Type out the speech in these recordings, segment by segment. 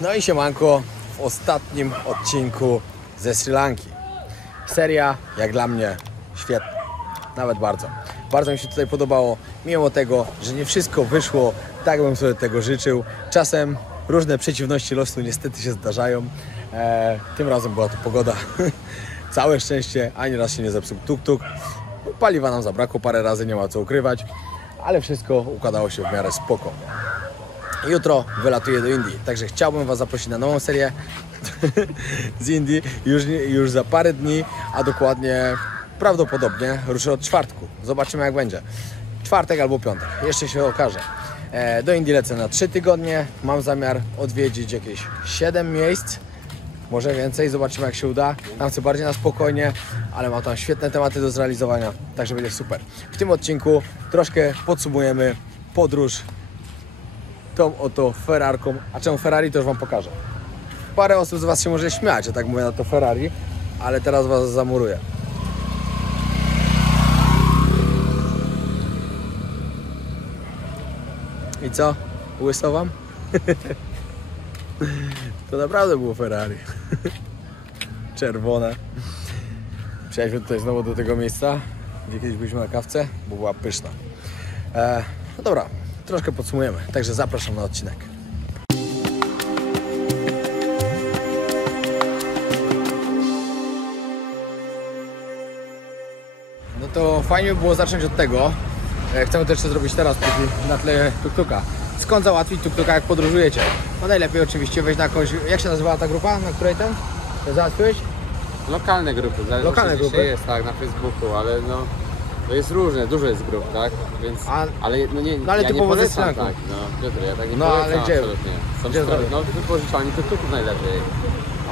No i siemanko w ostatnim odcinku ze Sri Lanki. Seria, jak dla mnie, świetna. Nawet bardzo. Bardzo mi się tutaj podobało, mimo tego, że nie wszystko wyszło tak, bym sobie tego życzył. Czasem różne przeciwności losu niestety się zdarzają. Tym razem była to pogoda. Całe szczęście, ani raz się nie zepsuł tuk-tuk. Paliwa nam zabrakło parę razy, nie ma co ukrywać. Ale wszystko układało się w miarę spoko. Jutro wylatuję do Indii, także chciałbym Was zaprosić na nową serię z Indii już za parę dni, a dokładnie prawdopodobnie ruszę od czwartku. Zobaczymy jak będzie. Czwartek albo piątek, jeszcze się okaże. Do Indii lecę na 3 tygodnie, mam zamiar odwiedzić jakieś 7 miejsc, może więcej, zobaczymy jak się uda. Tam chcę bardziej na spokojnie, ale mam tam świetne tematy do zrealizowania, także będzie super. W tym odcinku troszkę podsumujemy podróż tą oto Ferrarką, a czemu Ferrari to już Wam pokażę. Parę osób z Was się może śmiać, że tak mówię na to Ferrari, ale teraz Was zamuruję. I co? Łyso Wam? To naprawdę było Ferrari. Czerwone. Przyjechaliśmy tutaj znowu do tego miejsca, gdzie kiedyś byliśmy na kawce, bo była pyszna. No dobra, troszkę podsumujemy, także zapraszam na odcinek. No to fajnie by było zacząć od tego. Chcemy to jeszcze zrobić teraz na tle tuk-tuka. Skąd załatwić tuk-tuka jak podróżujecie? No najlepiej oczywiście wejść na jakąś... Jak się nazywała ta grupa, na której ten załatwiłeś? Lokalne grupy, Lokalne grupy? jest tak na Facebooku, ale no to jest różne, dużo jest grup, tak? Więc, ale no nie, ale ja ty nie powodzę polecam, Sri Lanką. tak, no Piotr, ja tak nie No, polecam ale gdzie? absolutnie. Są Gdzie strony, no wypożyczalni tuk-tuków najlepiej.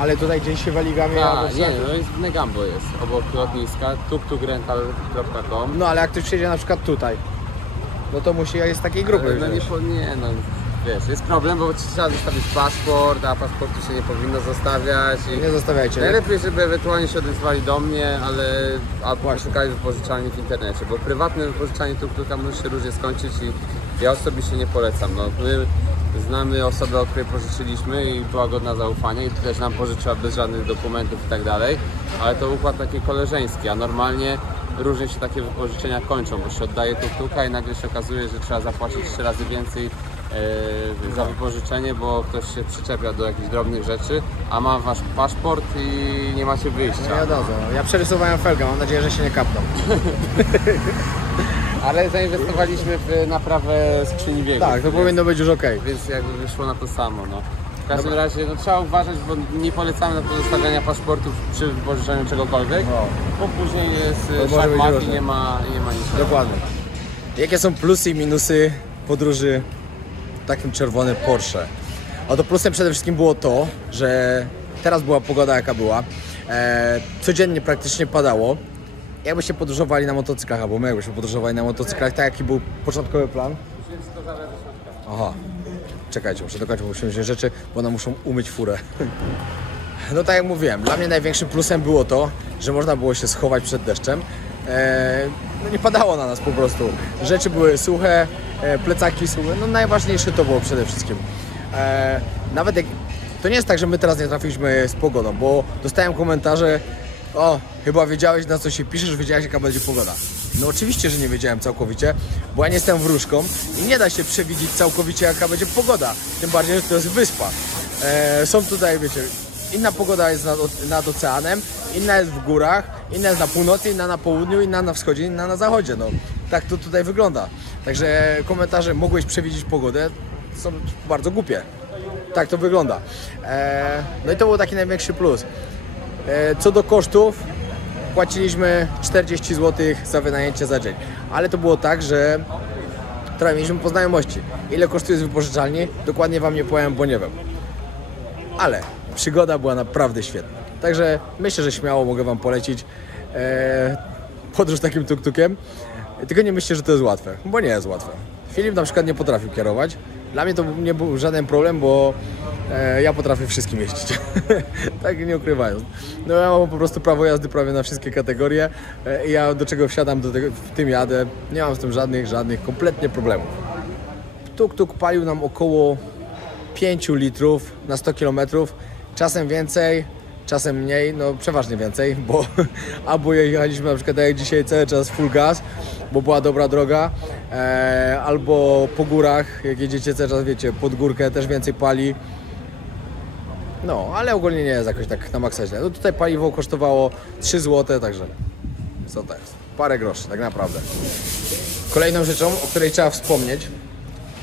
Ale tutaj gdzieś się waligami albo Nie, no jest w Negambo jest, obok lotniska, tuktukrental.com. No ale jak ktoś przyjedzie na przykład tutaj, no to musi jest takiej grupy. No no wiesz, jest problem, bo trzeba zostawić paszport, a paszportu się nie powinno zostawiać. Nie zostawiajcie. Najlepiej, żeby ewentualnie się odezwali do mnie, albo szukali wypożyczalni w internecie, bo prywatne wypożyczalnie tuk-tuka może się różnie skończyć i ja osobiście nie polecam. No, my znamy osobę, o której pożyczyliśmy i była godna zaufania i też nam pożyczyła bez żadnych dokumentów i tak dalej, ale to układ taki koleżeński, a normalnie różnie się takie wypożyczenia kończą, bo się oddaje tuk-tuka i nagle się okazuje, że trzeba zapłacić 3 razy więcej za wypożyczenie, bo ktoś się przyczepia do jakichś drobnych rzeczy, a ma wasz paszport i nie macie wyjścia. No wiadomo, ja przerysowałem felgę, mam nadzieję, że się nie kapną. Ale zainwestowaliśmy w naprawę skrzyni biegów. Tak, to powinno być już ok. Więc jakby wyszło na to samo. No. W każdym razie no, trzeba uważać, bo nie polecamy na pozostawiania paszportów przy wypożyczeniu czegokolwiek, bo później jest szachmat i nie ma niczego. Dokładnie. Jakie są plusy i minusy podróży takim czerwonym Porsche? Oto plusem przede wszystkim było to, że teraz była pogoda jaka była. Codziennie praktycznie padało. Jakbyście podróżowali na motocyklach, albo my jakbyśmy podróżowali na motocyklach, tak jaki był początkowy plan? Aha, czekajcie, muszę dokończyć, bo musimy wziąć rzeczy, bo one muszą umyć furę. No tak jak mówiłem, dla mnie największym plusem było to, że można było się schować przed deszczem. No nie padało na nas po prostu. Rzeczy były suche, plecaki suche, no najważniejsze to było przede wszystkim. Nawet jak... To nie jest tak, że my teraz nie trafiliśmy z pogodą, bo dostałem komentarze: o, chyba wiedziałeś, na co się piszesz, wiedziałeś jaka będzie pogoda. No oczywiście, że nie wiedziałem całkowicie, bo ja nie jestem wróżką i nie da się przewidzieć całkowicie jaka będzie pogoda. Tym bardziej, że to jest wyspa. Są tutaj, wiecie, inna pogoda jest nad oceanem, inna jest w górach, inna jest na północy, inna na południu, inna na wschodzie, inna na zachodzie. No, tak to tutaj wygląda. Także komentarze mogłeś przewidzieć pogodę są bardzo głupie. Tak to wygląda. No i to był taki największy plus. Co do kosztów, płaciliśmy 40 zł za wynajęcie za dzień. Ale to było tak, że trochę mieliśmy po znajomości. Ile kosztuje z wypożyczalni? Dokładnie Wam nie powiem, bo nie wiem. Ale przygoda była naprawdę świetna. Także myślę, że śmiało mogę Wam polecić podróż takim tuk-tukiem. Tylko nie myślcie, że to jest łatwe, bo nie jest łatwe. Filip na przykład nie potrafił kierować. Dla mnie to nie był żaden problem, bo ja potrafię wszystkim jeździć. Tak nie ukrywając. No ja mam po prostu prawo jazdy prawie na wszystkie kategorie i ja do czego wsiadam, w tym jadę. Nie mam z tym żadnych kompletnie problemów. Tuk-tuk palił nam około 5 litrów na 100 km, czasem więcej, czasem mniej, no przeważnie więcej, bo albo jechaliśmy na przykład jak dzisiaj cały czas full gas, bo była dobra droga, albo po górach, jak jedziecie cały czas, wiecie, pod górkę też więcej pali. No, ale ogólnie nie jest jakoś tak na maksa źle. No tutaj paliwo kosztowało 3 zł, także co to jest? Parę groszy, tak naprawdę. Kolejną rzeczą, o której trzeba wspomnieć,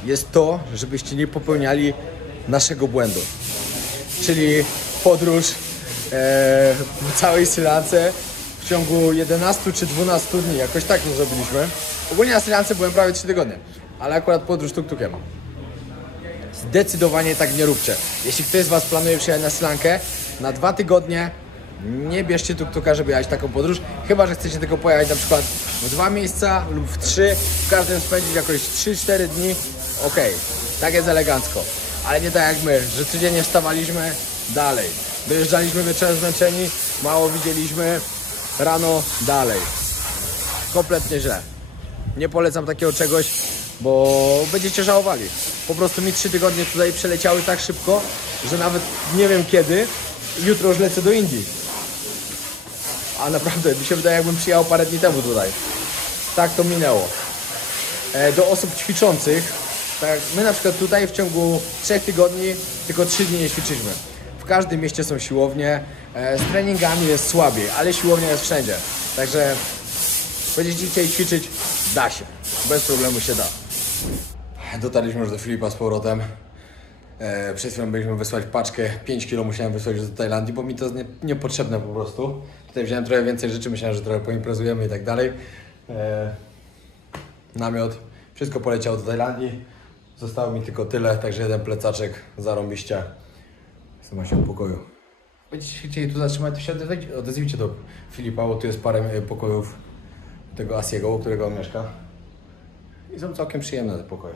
jest to, żebyście nie popełniali naszego błędu. Czyli podróż w całej Sri Lance w ciągu 11 czy 12 dni, jakoś tak to zrobiliśmy. Ogólnie na Sri Lance byłem prawie 3 tygodnie, ale akurat podróż tuk-tukiem. Zdecydowanie tak nie róbcie. Jeśli ktoś z Was planuje przyjechać na Sri Lankę na 2 tygodnie, nie bierzcie tuk-tuka, żeby jechać taką podróż, chyba że chcecie tylko pojechać na przykład w 2 miejsca lub w 3, w każdym spędzić jakoś 3-4 dni, okej, tak jest elegancko, ale nie tak jak my, że codziennie wstawaliśmy dalej, dojeżdżaliśmy wieczorem zmęczeni, mało widzieliśmy, rano dalej, kompletnie źle. Nie polecam takiego czegoś, bo będziecie żałowali. Po prostu mi 3 tygodnie tutaj przeleciały tak szybko, że nawet nie wiem kiedy, jutro już lecę do Indii. A naprawdę, mi się wydaje, jakbym przyjechał parę dni temu tutaj. Tak to minęło. Do osób ćwiczących, tak, my na przykład tutaj w ciągu 3 tygodni tylko 3 dni nie ćwiczyliśmy. W każdym mieście są siłownie, z treningami jest słabiej, ale siłownia jest wszędzie. Także będziecie chcieli ćwiczyć, da się. Bez problemu się da. Dotarliśmy już do Filipa z powrotem. Przed chwilą byliśmy wysłać paczkę, 5 kg musiałem wysłać już do Tajlandii, bo mi to jest niepotrzebne po prostu. Tutaj wziąłem trochę więcej rzeczy, myślałem, że trochę poimprezujemy i tak dalej. Namiot, wszystko poleciało do Tajlandii. Zostało mi tylko tyle, także jeden plecaczek, zarąbiście. Jestem się w pokoju. Będziecie się chcieli tu zatrzymać, to się odezwijcie do Filipa, bo tu jest parę pokojów tego Asiego, u którego on mieszka. I są całkiem przyjemne te pokoje.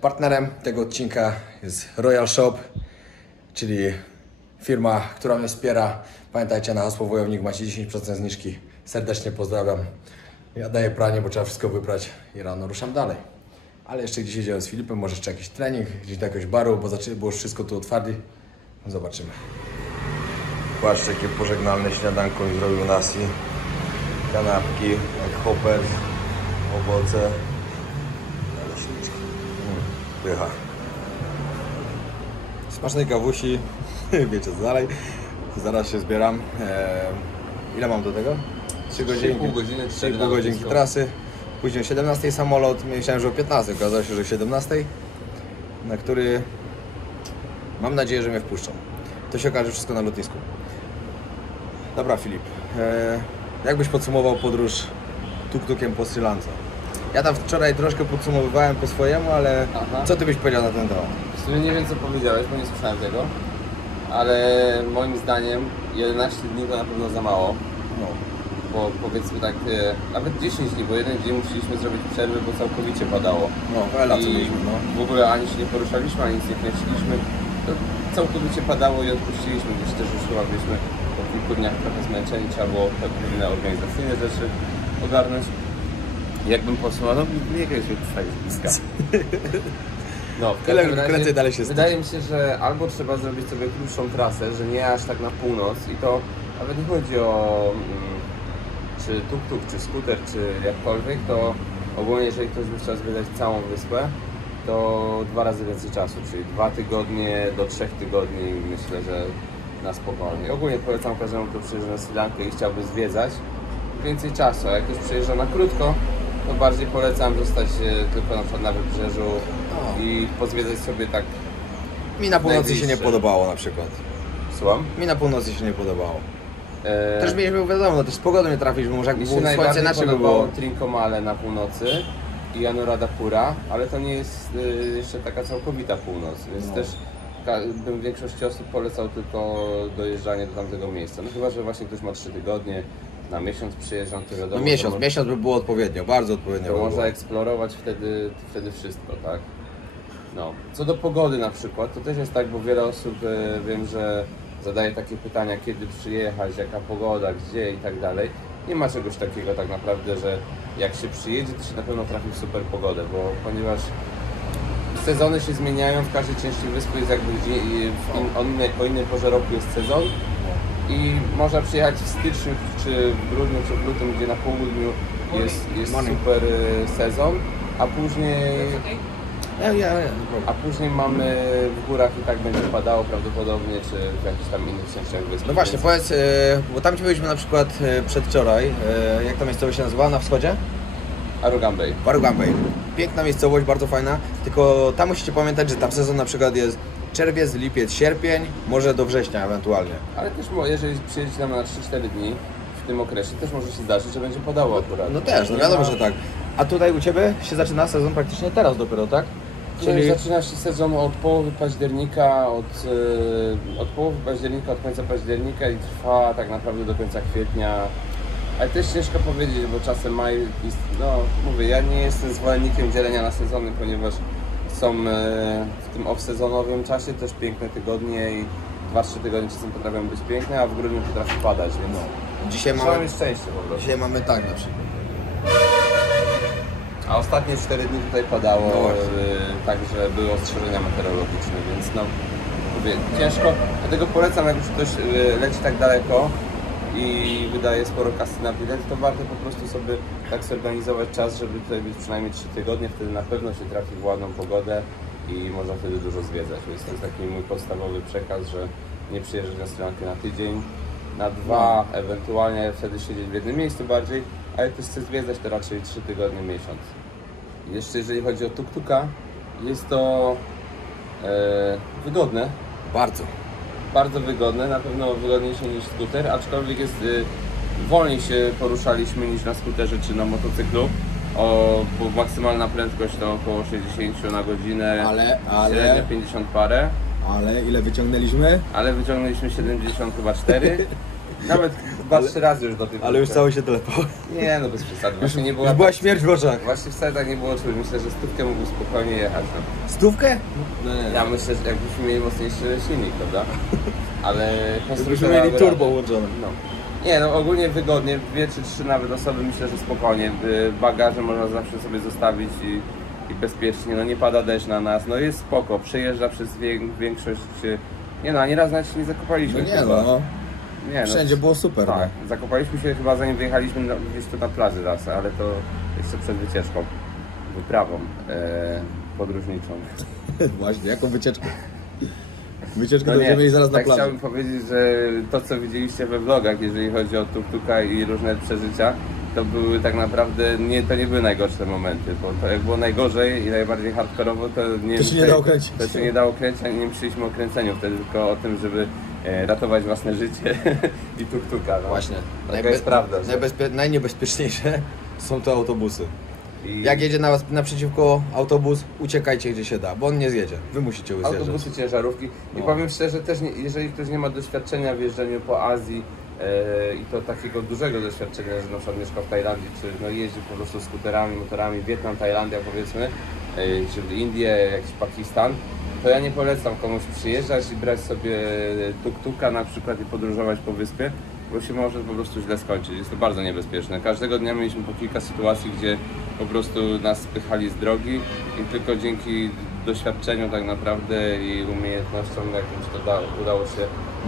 Partnerem tego odcinka jest Royal Shop, czyli firma, która mnie wspiera. Pamiętajcie, na hasło Wojownik macie 10% zniżki. Serdecznie pozdrawiam. Ja daję pranie, bo trzeba wszystko wybrać i rano ruszam dalej. Ale jeszcze gdzieś jedziemy z Filipem, może jeszcze jakiś trening, gdzieś do jakiegoś baru, bo już wszystko tu otwarli. Zobaczymy. Patrzcie, jakie pożegnalne śniadanko mi zrobił Nasi. Kanapki, jak hopper, owoce. Pycha. Smacznej kawusi, wiecie co dalej. Zaraz się zbieram. Ile mam do tego? 3 godzinki. 3,5 godzinki trasy. Później o 17 samolot. Myślałem, że o 15, okazało się, że o 17. Na który mam nadzieję, że mnie wpuszczą. To się okaże wszystko na lotnisku. Dobra Filip, jak byś podsumował podróż tuk-tukiem po Sri Lance? Ja tam wczoraj troszkę podsumowywałem po swojemu, ale co ty byś powiedział na ten temat? W sumie nie wiem co powiedziałeś, bo nie słyszałem tego, ale moim zdaniem 11 dni to na pewno za mało. No. Bo powiedzmy tak, nawet 10 dni, bo jeden dzień musieliśmy zrobić przerwy, bo całkowicie padało. No, Ela co mieliśmy, no. W ogóle ani się nie poruszaliśmy, ani nic nie kręciliśmy. To całkowicie padało i odpuściliśmy, gdyż też już chyba byliśmy po kilku dniach trochę zmęczeni, trzeba było pewne inne organizacyjne rzeczy ogarnąć. Jakbym podsumował, no nie wiem, że bliska. No, w Tyle każdym razie kręcej dalej się wydaje mi się, że albo trzeba zrobić sobie krótszą trasę, że nie aż tak na północ i to nawet nie chodzi o czy tuk-tuk, czy skuter, czy jakkolwiek, to ogólnie jeżeli ktoś by chciał zwiedzać całą wyspę, to 2 razy więcej czasu, czyli 2 tygodnie do 3 tygodni, myślę, że na spokojnie. Ogólnie polecam każdemu, kto przyjeżdża na Sri Lankę i chciałby zwiedzać, więcej czasu, a jak ktoś przyjeżdża na krótko, to bardziej polecam zostać tylko na przykład na wybrzeżu i pozwiedzać sobie tak. Mi na północy się nie podobało na przykład. Słucham? Mi na północy się nie podobało. Też mieliśmy, wiadomo, no też z pogodą nie trafiliśmy, może jakby Mi się było słońce najbardziej inaczej by podobało było. Trincomalee na północy i Anuradhapura, ale to nie jest jeszcze taka całkowita północ, więc No. też bym większości osób polecał tylko dojeżdżanie do tamtego miejsca. No chyba, że właśnie ktoś ma 3 tygodnie, na miesiąc przyjeżdżam, to wiadomo. No miesiąc by było odpowiednio, bardzo odpowiednio To by można było. eksplorować wtedy wszystko, tak? No. Co do pogody na przykład, to też jest tak, bo wiele osób wiem, że zadaje takie pytania, kiedy przyjechać, jaka pogoda, gdzie i tak dalej. Nie ma czegoś takiego tak naprawdę, że jak się przyjedzie, to się na pewno trafi w super pogodę, bo ponieważ sezony się zmieniają, w każdej części wyspy jest jakby o innej porze roku jest sezon. I można przyjechać w styczniu, czy w grudniu, czy w lutym, gdzie na południu jest super sezon, a później mamy w górach i tak będzie padało prawdopodobnie, czy w jakichś tam innych częściach wyspy. No właśnie, powiedz, bo tam gdzie byliśmy na przykład przedwczoraj, jak ta miejscowość się nazywa na wschodzie? Arugambey. Arugambey. Piękna miejscowość, bardzo fajna, tylko tam musicie pamiętać, że tam sezon na przykład jest czerwiec, lipiec, sierpień, może do września ewentualnie. Ale też jeżeli przyjedziecie tam na 3-4 dni w tym okresie, też może się zdarzyć, że będzie padało akurat. No też, no wiadomo, że tak. A tutaj u Ciebie się zaczyna sezon praktycznie teraz dopiero, tak? Czyli zaczyna się sezon od połowy października, od połowy października, od końca października i trwa tak naprawdę do końca kwietnia. Ale też ciężko powiedzieć, bo czasem maj, no mówię, ja nie jestem zwolennikiem dzielenia na sezony, ponieważ są w tym off-sezonowym czasie też piękne tygodnie i 2-3 tygodnie czasem potrafią być piękne, a w grudniu potrafi padać, więc Dzisiaj trzeba mieć szczęście po prostu. Dzisiaj mamy tak na przykład. A ostatnie 4 dni tutaj padało, także były ostrzeżenia meteorologiczne, więc no mówię, ciężko, dlatego polecam, jak już ktoś leci tak daleko i wydaje sporo kasy na bilet, to warto po prostu sobie tak zorganizować czas, żeby tutaj być przynajmniej 3 tygodnie, wtedy na pewno się trafi w ładną pogodę i można wtedy dużo zwiedzać, więc to jest taki mój podstawowy przekaz, że nie przyjeżdżać na Sri Lankę na tydzień, na 2, ewentualnie wtedy siedzieć w jednym miejscu bardziej, a jak ktoś chce zwiedzać, to raczej 3 tygodnie, miesiąc. Jeszcze jeżeli chodzi o tuk-tuka, jest to wygodne. Bardzo wygodne, na pewno wygodniejsze niż skuter, aczkolwiek jest wolniej się poruszaliśmy niż na skuterze czy na motocyklu. Bo maksymalna prędkość to około 60 na godzinę, średnio 50 parę. Ale ile wyciągnęliśmy? Ale wyciągnęliśmy 70 chyba 4. Nawet 2-3 razy już do tych. Ale już cały się telepał. Nie, no bez przesady. Właśnie nie Już była śmierć w oczach. Właśnie wcale tak nie było czuć. Myślę, że 100 mógł spokojnie jechać. No. 100? No nie. Ja myślę, że jakbyśmy mieli mocniejszy silnik, prawda? Ale Gdybyśmy mieli turbo włączone. No. Nie, no ogólnie wygodnie, 2 czy 3 nawet osoby myślę, że spokojnie. Bagaże można zawsze sobie zostawić i bezpiecznie, no nie pada deszcz na nas, no jest spoko, przejeżdża przez większość, nie no, ani raz nawet się nie zakopaliśmy. No nie chyba. no. Nie, Wszędzie było super. Tak, zakopaliśmy się chyba zanim wyjechaliśmy gdzieś tu na plaży raz, ale to jeszcze przed wycieczką, wyprawą podróżniczą. Właśnie, jaką wycieczkę? Wycieczkę No będziemy mieli zaraz na tak plaży. chciałbym powiedzieć, że to co widzieliście we vlogach, jeżeli chodzi o tuk-tuka i różne przeżycia, to były tak naprawdę, to nie były najgorsze momenty, bo to jak było najgorzej i najbardziej hardkorowo, to się nie dało kręcić. To się nie dało kręcić, ani nie myśleliśmy o kręceniu wtedy, tylko o tym, żeby ratować własne życie i tuk-tuka. No. Właśnie. Taka jest prawda. Najniebezpieczniejsze są to autobusy. I Jak jedzie na was naprzeciwko autobus, uciekajcie gdzie się da, bo on nie zjedzie. Wy musicie zjeżdżać. autobusy, ciężarówki. I powiem szczerze, też jeżeli ktoś nie ma doświadczenia w jeżdżeniu po Azji i to takiego dużego doświadczenia, że na przykład mieszka w Tajlandii, czy no jeździł po prostu skuterami, motorami, Wietnam, Tajlandia powiedzmy, czy w Indię, jakiś Pakistan, to ja nie polecam komuś przyjeżdżać i brać sobie tuk-tuka na przykład i podróżować po wyspie, bo się może po prostu źle skończyć. Jest to bardzo niebezpieczne. Każdego dnia mieliśmy po kilka sytuacji, gdzie po prostu nas spychali z drogi i tylko dzięki doświadczeniu tak naprawdę i umiejętnościom jakimś to udało się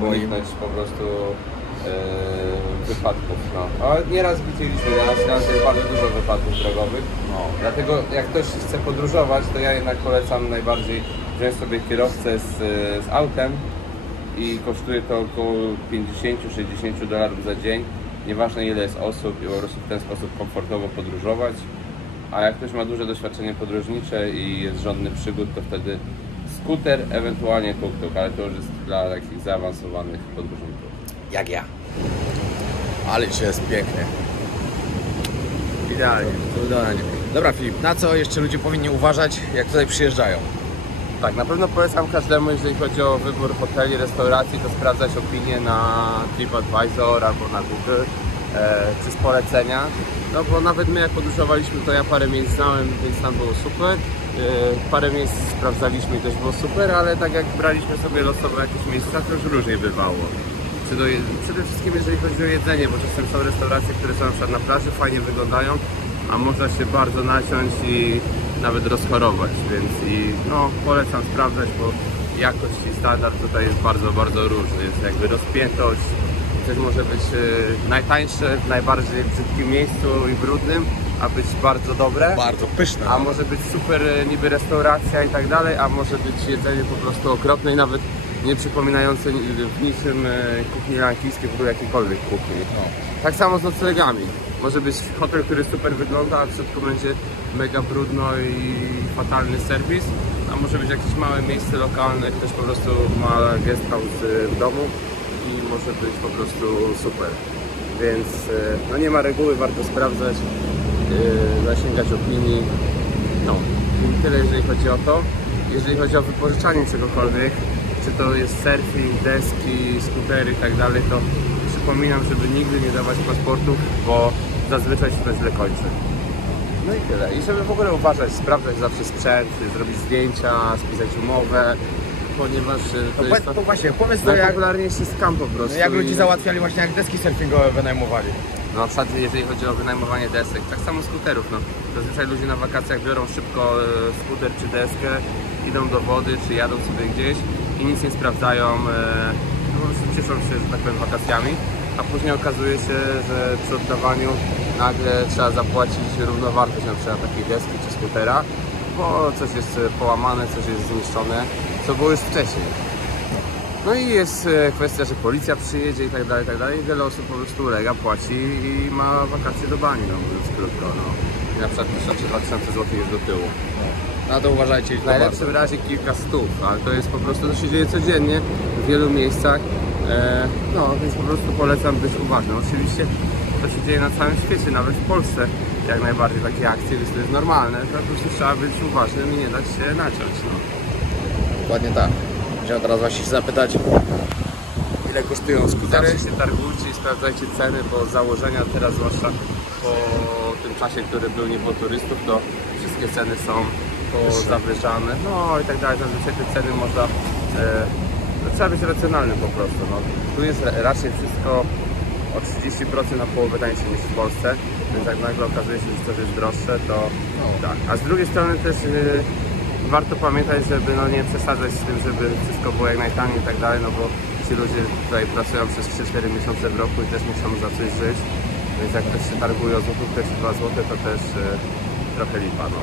uniknąć po prostu wypadków. No. A nieraz widzieliśmy, na nas jest bardzo dużo wypadków drogowych. No. Dlatego jak ktoś chce podróżować, to ja jednak polecam najbardziej wziąć sobie kierowcę z autem i kosztuje to około $50–60 za dzień. Nieważne ile jest osób i po prostu w ten sposób komfortowo podróżować. A jak ktoś ma duże doświadczenie podróżnicze i jest żądny przygód, to wtedy skuter, ewentualnie tuk-tuk, ale to już jest dla takich zaawansowanych podróżników. Jak ja. Ale dzisiaj jest pięknie. Idealnie. Idealnie. Dobra Filip, na co jeszcze ludzie powinni uważać, jak tutaj przyjeżdżają? Tak, na pewno polecam każdemu, jeżeli chodzi o wybór hoteli, restauracji, to sprawdzać opinie na TripAdvisor albo na Google, czy z polecenia. No bo nawet my jak podróżowaliśmy, to ja parę miejsc znałem, więc tam było super. Parę miejsc sprawdzaliśmy i też było super, ale tak jak braliśmy sobie losowo jakieś miejsca, to już różnie bywało. Przede wszystkim jeżeli chodzi o jedzenie, bo czasem są restauracje, które są na przykład na plaży, fajnie wyglądają, a można się bardzo naciąć i nawet rozchorować, więc no, polecam sprawdzać, bo jakość i standard tutaj jest bardzo, bardzo różny, jest jakby rozpiętość, coś może być najtańsze w najbardziej brzydkim miejscu i brudnym, a być bardzo dobre. Bardzo pyszne. A może być super niby restauracja i tak dalej, a może być jedzenie po prostu okropne i nawet nie przypominające w niczym kuchni lankijskiej, w ogóle jakiejkolwiek kuchni. No. Tak samo z noclegami. Może być hotel, który super wygląda, a w środku będzie mega brudno i fatalny serwis, a może być jakieś małe miejsce lokalne, ktoś po prostu ma guest house w domu i może być po prostu super. Więc no nie ma reguły, warto sprawdzać, zasięgać opinii. No i tyle jeżeli chodzi o to. Jeżeli chodzi o wypożyczanie czegokolwiek, czy to jest surfing, deski, skutery i tak dalej, to przypominam, żeby nigdy nie dawać paszportów, bo zazwyczaj się to źle kończy. No i tyle. I żeby w ogóle uważać, sprawdzać zawsze sprzęt, zrobić zdjęcia, spisać umowę, ponieważ to jest To właśnie, powiedz to jak, najpopularniejszy scam po prostu. jak ludzi I- załatwiali właśnie, jak deski surfingowe wynajmowali. No na przykład jeżeli chodzi o wynajmowanie desek, tak samo skuterów, no. Zazwyczaj ludzie na wakacjach biorą szybko skuter czy deskę, idą do wody, czy jadą sobie gdzieś i nic nie sprawdzają, no po prostu cieszą się, że tak powiem, wakacjami, a później okazuje się, że przy oddawaniu nagle trzeba zapłacić równowartość na przykład takiej deski czy skutera, bo coś jest połamane, coś jest zniszczone, co było już wcześniej. No i jest kwestia, że policja przyjedzie i tak dalej, i tak dalej. Wiele osób po prostu ulega, płaci i ma wakacje do bani, no mówiąc krótko, no. I na przykład 2000 zł jest do tyłu. Na to uważajcie. W najlepszym razie kilka stów, ale to jest po prostu, to się dzieje codziennie w wielu miejscach. No, więc po prostu polecam być uważnym. Oczywiście to się dzieje na całym świecie, nawet w Polsce jak najbardziej takie akcje, więc to jest normalne. To po prostu trzeba być uważnym i nie dać się naciąć, no. Dokładnie tak. Chciałem teraz właśnie się zapytać, ile kosztują skutery? Zawsze się targujcie i sprawdzajcie ceny, bo z założenia teraz, zwłaszcza po tym czasie, który był nie było turystów, to wszystkie ceny są zawyżane, no i tak dalej. Zazwyczaj te ceny można, no, trzeba być racjonalnym po prostu. No. Tu jest raczej wszystko o 30% na połowę tańsze niż w Polsce, więc jak nagle okazuje się, że coś jest droższe, to tak. A z drugiej strony też warto pamiętać, żeby no, nie przesadzać z tym, żeby wszystko było jak najtaniej i tak dalej, no bo ci ludzie tutaj pracują przez 3-4 miesiące w roku i też muszą za coś żyć, więc jak ktoś się targuje o złotówkę czy 2 złote, to też trochę lipa, no.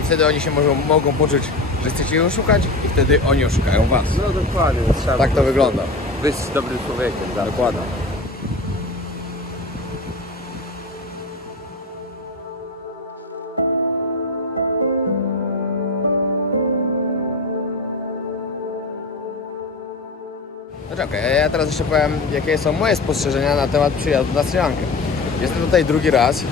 I wtedy oni się mogą poczuć, że chcecie ich oszukać i wtedy oni oszukają was. No dokładnie, trzeba Tak to wygląda. być dobrym człowiekiem, tak? Dokładnie. No czekaj, ja teraz jeszcze powiem, jakie są moje spostrzeżenia na temat przyjazdu na Sri Lankę. Jestem tutaj drugi raz.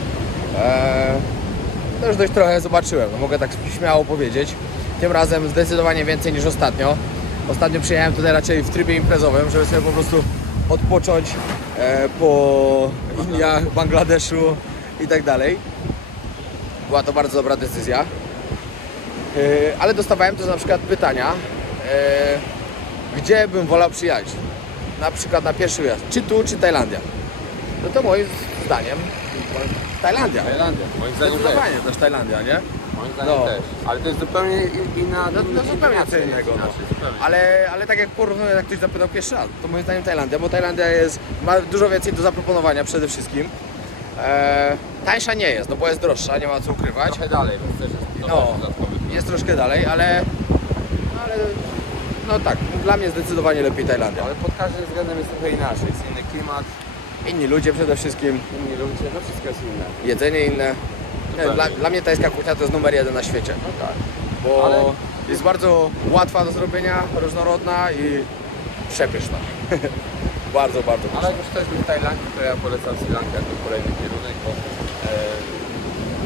To już dość trochę zobaczyłem, mogę tak śmiało powiedzieć. Tym razem zdecydowanie więcej niż ostatnio. Ostatnio przyjechałem tutaj raczej w trybie imprezowym, żeby sobie po prostu odpocząć po Indiach, Bangladeszu i tak dalej. Była to bardzo dobra decyzja. Ale dostawałem też na przykład pytania, gdzie bym wolał przyjechać. Na przykład na pierwszy wyjazd, czy tu, czy Tajlandia. No to moim zdaniem Tajlandia. Tajlandia, moim zdaniem też. Zdecydowanie też Tajlandia, nie? Moim zdaniem No. też. Ale to jest zupełnie inna... No zupełnie co innego. No. Zupełnie. Ale tak jak porównuję, jak ktoś zapytał pierwszy raz, to moim zdaniem Tajlandia, bo Tajlandia ma dużo więcej do zaproponowania przede wszystkim. Tańsza nie jest, no bo jest droższa, nie ma co ukrywać. Trochę dalej, więc też jest No, dodatkowy. jest troszkę dalej, ale no tak, dla mnie zdecydowanie lepiej Tajlandia. Ale pod każdym względem jest trochę inaczej, jest inny klimat, Inni ludzie przede wszystkim, inni ludzie, no wszystko jest inne. jedzenie inne. Nie, dla mnie tajska kuchnia to jest numer 1 na świecie. No tak. Bo Ale- jest bardzo łatwa do zrobienia, różnorodna i przepyszna. bardzo, bardzo Ale pyszna. jak już ktoś był w Tajlandii, to ja polecam Sri Lankę jako kolejny kierunek, bo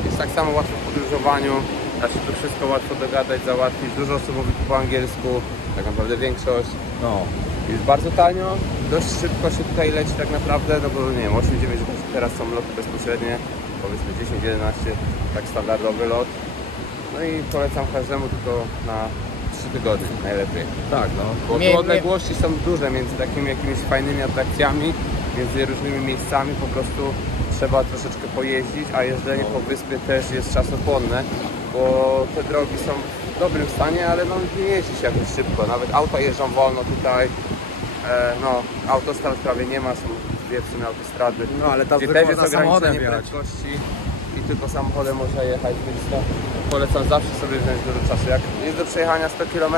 jest tak samo łatwo w podróżowaniu, da się tu wszystko łatwo dogadać, załatwić. Dużo osób mówi po angielsku, tak naprawdę większość. No. Jest bardzo tanio, dość szybko się tutaj leci tak naprawdę, no bo nie wiem, 8-9 godzin teraz są loty bezpośrednie, powiedzmy 10-11, tak standardowy lot. No i polecam każdemu tylko na 3 tygodnie najlepiej. Tak, no. Bo tu odległości są duże między takimi jakimiś fajnymi atrakcjami, między różnymi miejscami, po prostu trzeba troszeczkę pojeździć, a jeżdżenie po wyspie też jest czasochłonne, bo te drogi są w dobrym stanie, ale no nie jeździ się jakoś szybko, nawet auta jeżdżą wolno tutaj, no autostrad prawie nie ma, są dwie w sumie autostrady. No ale tam Gdzie tylko też jest można samochodem ograniczenie wjechać. prędkości i tylko samochodem można jechać, więc to polecam zawsze sobie wziąć dużo czasu. Jak jest do przejechania 100 km,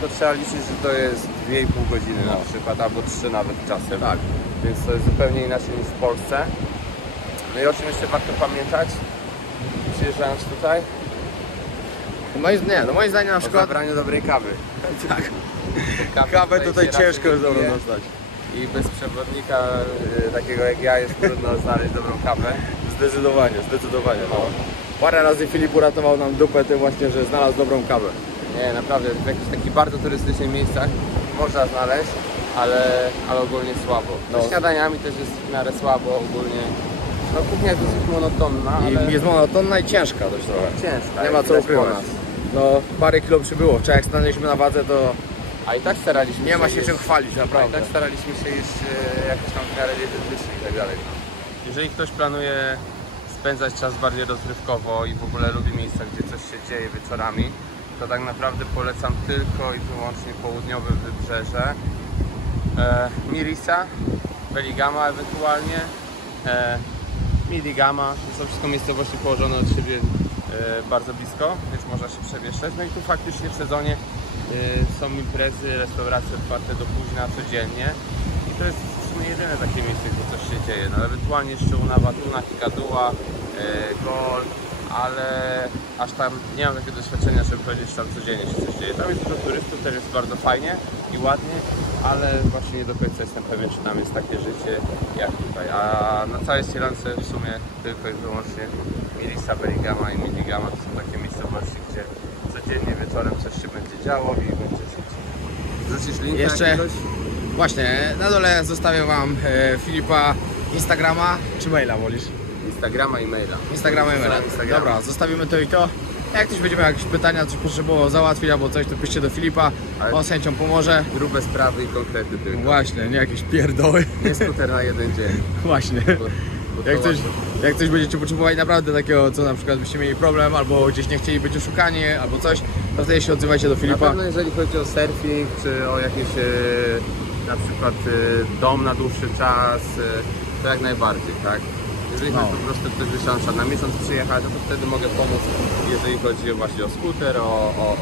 to trzeba liczyć, że to jest 2,5 godziny na przykład, albo 3 nawet czasem. Tak. Więc to jest zupełnie inaczej niż w Polsce. No i o czym jeszcze warto pamiętać, przyjeżdżając tutaj? Moim zdaniem na O przykład... zabraniu dobrej kawy. Tak. Kawy Kawę tutaj się ciężko jest raczej dobrą nie pije. dostać. I bez przewodnika takiego jak ja jest trudno znaleźć dobrą kawę. Zdecydowanie. No. Parę razy Filip uratował nam dupę tym właśnie, że znalazł dobrą kawę. Nie, naprawdę w jakichś takich bardzo turystycznych miejscach można znaleźć, ale ogólnie słabo. No. Z śniadaniami też jest w miarę słabo ogólnie. No kuchnia jest dosyć monotonna, ale I jest monotonna i ciężka dość trochę. ciężka. Nie ma jak co widać po ukrywać. nas. No parę kilo przybyło. Wczoraj jak stanęliśmy na wadze, to A i tak staraliśmy nie ma się jeść- czym chwalić, A i naprawdę. tak staraliśmy się jeść jakieś tam w miarę dietetyczne i tak dalej. Jeżeli ktoś planuje spędzać czas bardziej rozrywkowo i w ogóle lubi miejsca, gdzie coś się dzieje wieczorami, to tak naprawdę polecam tylko i wyłącznie południowe wybrzeże. Mirisa, Veligama ewentualnie, Miligama. To są wszystko miejscowości położone od siebie bardzo blisko, więc można się przemieszczać. No i tu faktycznie w sezonie są imprezy, restauracje otwarte do późna codziennie i to jest w sumie jedyne takie miejsce, gdzie coś się dzieje. No ewentualnie jeszcze Uluwatu, Hikaduła, Gol, ale aż tam nie mam takiego doświadczenia, żeby powiedzieć, że tam codziennie się coś dzieje. Tam jest dużo turystów, też jest bardzo fajnie i ładnie, ale właśnie nie do końca jestem pewien, czy tam jest takie życie jak tutaj. A na całej Sri Lance w sumie tylko i wyłącznie Mirisa, Veligama i Miligama to są takie miejscowości, gdzie codziennie wieczorem coś się będzie działo i będzie życie. Wrzucisz link Jeszcze- jakiegoś? Właśnie, na dole zostawię wam Filipa Instagrama, czy maila wolisz? Instagrama i maila. Instagrama i maila. Instagrama. Dobra, zostawimy to i to. Jak ktoś będzie miał jakieś pytania, coś potrzebował załatwić albo coś, to piszcie do Filipa, Ale- on z chęcią pomoże. Grube sprawy i konkrety tylko. Właśnie, nie jakieś pierdoły. Nie skuter na jeden dzień. Właśnie. Bo to Jak coś będziecie potrzebowali naprawdę takiego, co na przykład byście mieli problem, albo gdzieś nie chcieli być oszukani, albo coś, to wtedy się odzywajcie do Na Filipa. pewno jeżeli chodzi o surfing, czy o jakiś na przykład dom na dłuższy czas, to jak najbardziej, tak? Jeżeli chodzi po prostu ktoś wysiąść na miesiąc przyjechać, no to wtedy mogę pomóc, jeżeli chodzi właśnie o skuter,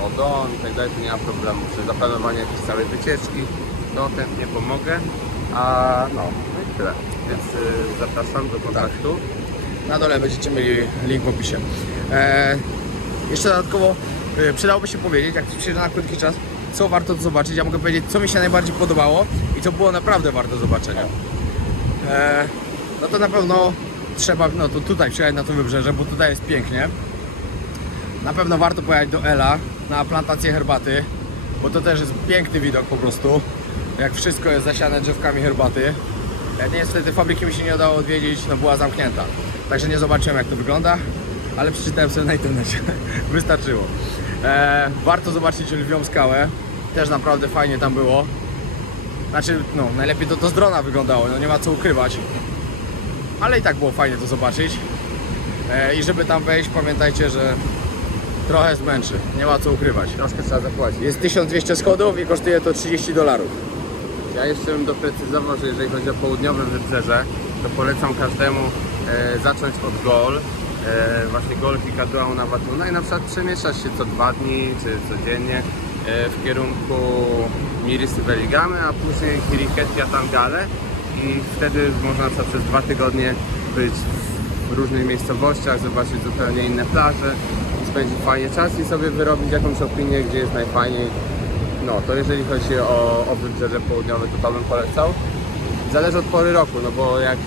o dom i tak dalej, to nie ma problemu. Przy zaplanowaniu jakiejś całej wycieczki, to chętnie pomogę. No i tyle. Więc zapraszam do kontaktu. Na dole będziecie mieli link w opisie. Jeszcze dodatkowo przydałoby się powiedzieć, jak ktoś przyjeżdża na krótki czas, co warto tu zobaczyć. Ja mogę powiedzieć, co mi się najbardziej podobało i co było naprawdę warte zobaczenia. No to na pewno trzeba, no to tutaj przyjechać na to wybrzeże, bo tutaj jest pięknie. Na pewno warto pojechać do Ela na plantację herbaty, bo to też jest piękny widok po prostu. Jak wszystko jest zasiane drzewkami herbaty. Niestety fabryki mi się nie udało odwiedzić, no była zamknięta. Także nie zobaczyłem jak to wygląda, ale przeczytałem sobie na internecie. Wystarczyło. Warto zobaczyć Lwią Skałę. Też naprawdę fajnie tam było. Znaczy, no najlepiej to z drona wyglądało, no nie ma co ukrywać. Ale i tak było fajnie to zobaczyć. I żeby tam wejść, pamiętajcie, że trochę zmęczy. Nie ma co ukrywać. Troszkę trzeba zapłacić. Jest 1200 schodów i kosztuje to $30. Ja jeszcze bym doprecyzował, że jeżeli chodzi o południowe wybrzeże, to polecam każdemu zacząć od Gol, właśnie Gol, Hikaduła, Uluwatu, no i na przykład przemieszczać się co 2 dni czy codziennie w kierunku Mirisy, Veligamy, a później Kiriketia, Tangale i wtedy można na przykład przez 2 tygodnie być w różnych miejscowościach, zobaczyć zupełnie inne plaże, spędzić fajnie czas i sobie wyrobić jakąś opinię, gdzie jest najfajniej. No to jeżeli chodzi o wybrzeże południowe, to bym polecał. Zależy od pory roku, no bo jak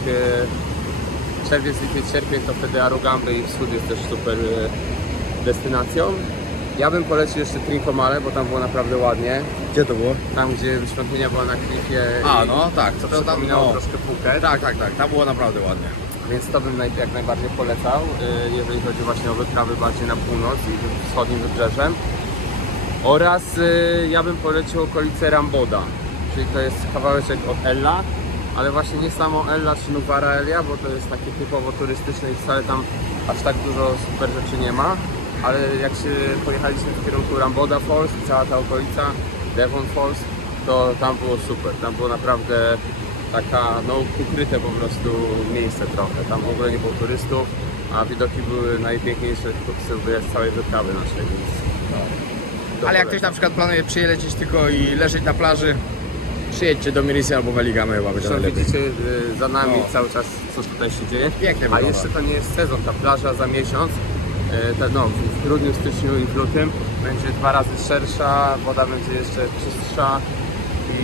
czerwiec, lipiec, sierpień, to wtedy Arugamby i wschód jest też super destynacją. Ja bym polecił jeszcze Trincomalee, bo tam było naprawdę ładnie. Gdzie to było? Tam gdzie świątynia była na klifie A, i no tak, to to tam przypominało no. troszkę Phuket. Tak, tam było naprawdę ładnie. Więc to bym jak najbardziej polecał, jeżeli chodzi właśnie o wyprawy bardziej na północ i wschodnim wybrzeżem. Oraz ja bym polecił okolice Ramboda, czyli to jest kawałeczek od Ella ale właśnie nie samo Ella czy Nuwara Elia, bo to jest takie typowo turystyczne i wcale tam aż tak dużo super rzeczy nie ma. Ale jak się pojechaliśmy w kierunku Ramboda Falls, cała ta okolica, Devon Falls, to tam było super. Tam było naprawdę taka, no, ukryte po prostu miejsce trochę. Tam w ogóle nie było turystów, a widoki były najpiękniejsze z całej wyprawy naszej. Ale jak ktoś na przykład planuje przylecieć tylko i leżeć na plaży, przyjedźcie do Mirisi albo Weligamy, chyba będzie Zresztą najlepiej. widzicie za nami No. cały czas, co tutaj się dzieje. Pięknie A wygląda. jeszcze to nie jest sezon, ta plaża za miesiąc, no, w grudniu, styczniu i w lutym będzie 2 razy szersza, woda będzie jeszcze czystsza i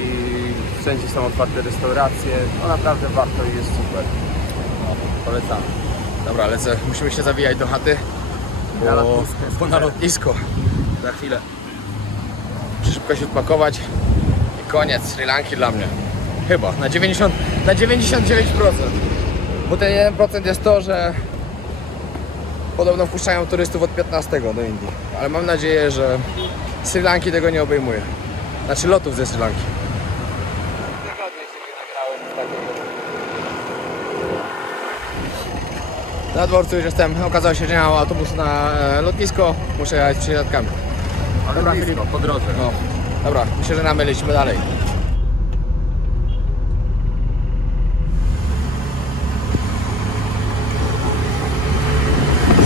wszędzie są otwarte restauracje. No naprawdę warto i jest super. Polecam. Dobra, lecę. Musimy się zawijać do chaty, Na bo, lotnisko. bo na lotnisko. Za chwilę. Muszę szybko się odpakować i koniec Sri Lanki dla mnie. Chyba, na 99%. Bo ten 1% jest to, że podobno wpuszczają turystów od 15 do Indii. Ale mam nadzieję, że Sri Lanki tego nie obejmuje. Znaczy lotów ze Sri Lanki. Na dworcu już jestem. Okazało się, że nie mam autobusu na lotnisko. Muszę jechać z przyjaciółkami. Ale blisko, po drodze. No, dobra, myślę, że namy lecimy dalej.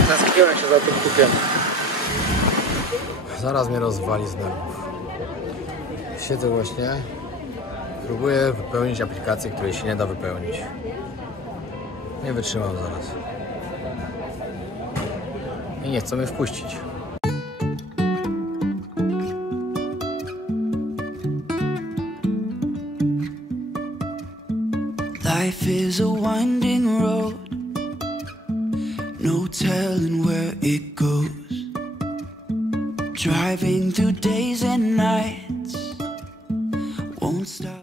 Tęskniłem się za tym kupiem. Zaraz mnie rozwali z nerwów. Siedzę właśnie. Próbuję wypełnić aplikację, której się nie da wypełnić. Nie wytrzymam zaraz. I nie chcą mnie wpuścić. Life is a winding road, no telling where it goes. Driving through days and nights, won't stop.